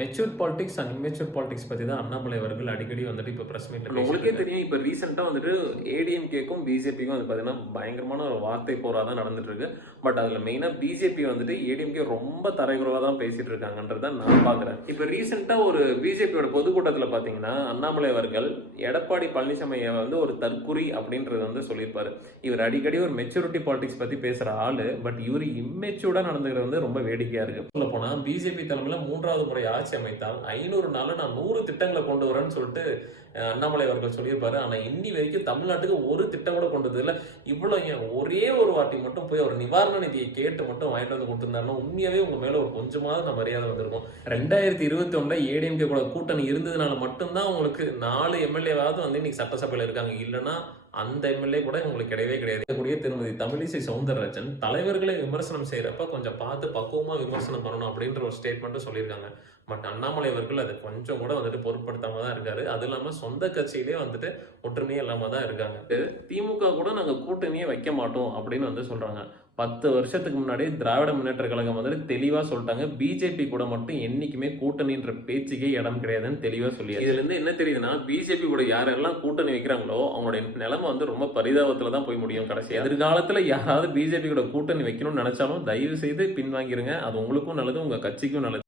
Mature politics and immature politics பத்தி தான் அண்ணாமலை அவர்கள் அடிக்கடி வந்துட்டு இப்போ பிரஸ் மீட்ல உங்களுக்கே தெரியும். இப்போ ரீசெண்டா வந்துட்டு ஏடிஎம்கேக்கும் பிஜேபிக்கும் வந்து பாத்தீங்கன்னா பயங்கரமான ஒரு வார்த்தை போரா தான் நடந்துட்டு இருக்கு. பட் அதுல மெயினா பிஜேபி வந்துட்டு ஏடிஎம்கே ரொம்ப தரைகுறவா தான் பேசிட்டு இருக்காங்கன்றத நான் பாக்குறேன். இப்போ ரீசெண்டா ஒரு பிஜேபியோட பொதுக்கூட்டத்துல பாத்தீங்கன்னா அண்ணாமலை அவர்கள் எடப்பாடி பழனிசாமியை வந்து ஒரு தற்குறி அப்படின்றது வந்து சொல்லியிருப்பாரு. இவர் அடிக்கடி ஒரு மெச்சூரிட்டி பாலிடிக்ஸ் பத்தி பேசுற ஆளு, பட் இவர் இம்மெச்சூர்டா நடந்துக்கிறது வந்து ரொம்ப வேடிக்கையா இருக்கு. சொல்ல போனா பிஜேபி தலைமையில 3வது முறை ஆட்சி அமைத்தால் 500 நாள்ல நான் 100 திட்டங்களை கொண்டு வரேன்னு சொல்லிட்டு அண்ணாமலை அவர்கள் சொல்லியிருப்பாரு. ஆனா இன்னி வரைக்கும் தமிழ்நாட்டுக்கு ஒரு திட்டம் கூட கொண்டு வரல. இவ்வளவு ஒரே ஒரு வாட்டி மட்டும் போய் ஒரு நிவாரண நிதியை கேட்டு மட்டும் வாங்கிட்டு வந்து கொடுத்திருந்தாருன்னா உண்மையாவே உங்க மேல ஒரு கொஞ்சமாவது நம்ம மரியாதை வந்திருக்கும். 2021 ஏடிஎம்கே கூட கூட்டணி இருந்ததுனால மட்டும்தான் உங்களுக்கு 4 எம்எல்ஏவாவது வந்து இன்னைக்கு சட்டசபையில இருக்காங்க. இல்லைன்னா அந்த எம்எல்ஏ கூட உங்களுக்கு கிடையவே கிடையாது. கூடிய திருமதி தமிழிசை சவுந்தரராஜன் தலைவர்களை விமர்சனம் செய்யறப்ப கொஞ்சம் பார்த்து பக்குவமா விமர்சனம் பண்ணணும் அப்படின்ற ஒரு ஸ்டேட்மெண்ட் சொல்லியிருக்காங்க. பட் அண்ணாமலை அவர்கள் அது கொஞ்சம் கூட வந்துட்டு பொருட்படுத்தாம தான் இருக்காரு. அது இல்லாம சொந்த கட்சியிலே வந்துட்டு ஒற்றுமையே இல்லாம தான் இருக்காங்க. திமுக கூட நாங்க கூட்டணியே வைக்க மாட்டோம் அப்படின்னு வந்து சொல்றாங்க. 10 வருஷத்துக்கு முன்னாடி திராவிட முன்னேற்ற கழகம் வந்துட்டு தெளிவா சொல்லிட்டாங்க, பிஜேபி கூட மட்டும் என்னைக்குமே கூட்டணின்ற பேச்சுக்கே இடம் கிடையாதுன்னு தெளிவா சொல்லி. இதுல இருந்து என்ன தெரியுதுன்னா, பிஜேபி கூட யாரெல்லாம் கூட்டணி வைக்கிறாங்களோ அவங்களுடைய நிலைமை வந்து ரொம்ப பரிதாபத்துல தான் போய் முடியும் கடைசி. எதிர்காலத்துல யாராவது பிஜேபி கூட கூட்டணி வைக்கணும்னு நினைச்சாலும் தயவு செய்து பின்வாங்கிருங்க. அது உங்களுக்கும் நல்லது, உங்க கட்சிக்கும் நல்லது.